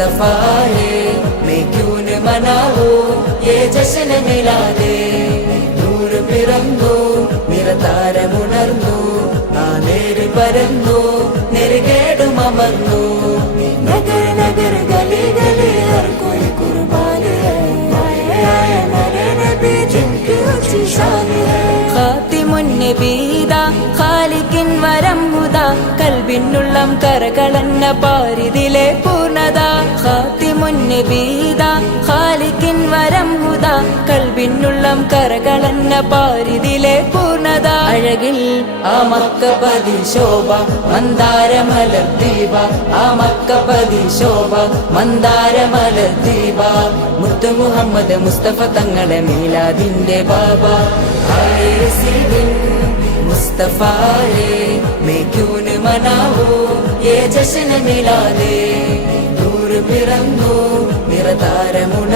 मुस्तफा है, मैं क्यों न मनाऊं ये जश्न मिलादे. നൂറ് പിറന്നു നിറതാരമുണർന്നു, ആ നേര് പരന്നു നെറുകേടും അമർന്നു. നഗർ നഗർ ഗലി ഗലി ഹർ കോയി കുർബാൻ ഹൈ, ആയ മേരെ നബി ജിൻകി ഊंची शान है. ഖാതിമുൻ നബീദ ഖാലിഖിൻ വരം ഹുദ, കൽബിനുള്ളം കരകളന്ന പാരിതിലെ പൂർണ്ണത. ഖാതിമുൻ നബീദ ഖാലിഖിൻ വരം ഹുദ, കൽബിനുള്ളം കരകളന്ന പാരിതിലെ പൂർണ്ണത. അഴകിൽ ആ മക്കപതി ശോഭ മന്ദാരമലർ ദീപ, ആ മക്കപതി ശോഭ മന്ദാരമലർ ദീപ. മുത്തു മുഹമ്മദ് മുസ്തഫ തങ്ങളെ മീലാദിന്റെ ബാബ. मुस्तफा है, मैं क्यों न मनाऊं ये जश्न मिलादे. നൂറ് പിറന്നു നിറതാരമുണർന്നു,